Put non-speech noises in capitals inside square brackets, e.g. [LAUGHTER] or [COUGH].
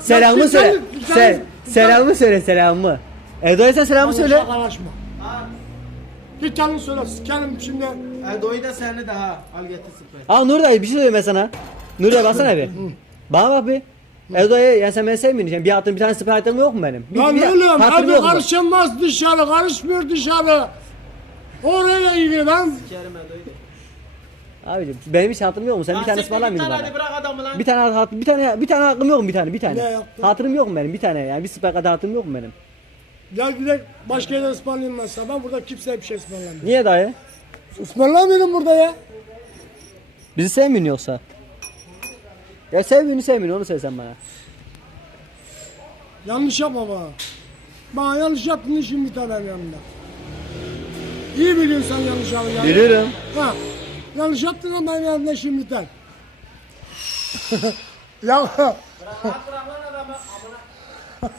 Selamımı Ya söyle. Se selamımı söyle selamımı. Erdo'ya sen selamımı söyle. Karışma. Bir tane söyle. Sikerim şimdi. Erdoğan'ı da seni de ha. Al getir süper. Aa Nur dayı bir şey söyleyeyim ben sana. Nur dayı baksana bir. Bana bak bir. Erdo'ya yani sen beni sevmiyorsun. Yani bir attığın bir tane sprite'ım yok mu benim? Bir, Lan bir, oğlum hatırım hadi yok mu? karışılmaz dışarı. Karışmıyor dışarı. Oraya ilgili lan. Sikerim Erdoğan'ı. Abicim benim hiç hatırım yok mu? Sen bir tane ısmarlamıyorsun Hadi bana. bırak adamı lan. Bir tane hat, bir tane bir tane hakkım yok mu bir tane bir Ne tane? yaptın? Hatırım yok mu benim bir tane yani bir sprite hatırım yok mu benim? Gel gidelim başka yere ısmarlayayım ben sana. Ben burada kimseye bir şey ısmarlamıyorum. Niye dayı? Ismarlamıyorum burada ya. Bizi sevmiyorsun yoksa? Ya sevmiyorsun sevmiyorsun onu söylesen bana. Yanlış yapma bana. Bana yanlış yaptın işin bir tane yanında. İyi biliyorsun sen yanlış yaptın. Biliyorum. Ha. Yanlış yaptın ama işim biter. ya [LAUGHS] Bırak lan adamı. Amına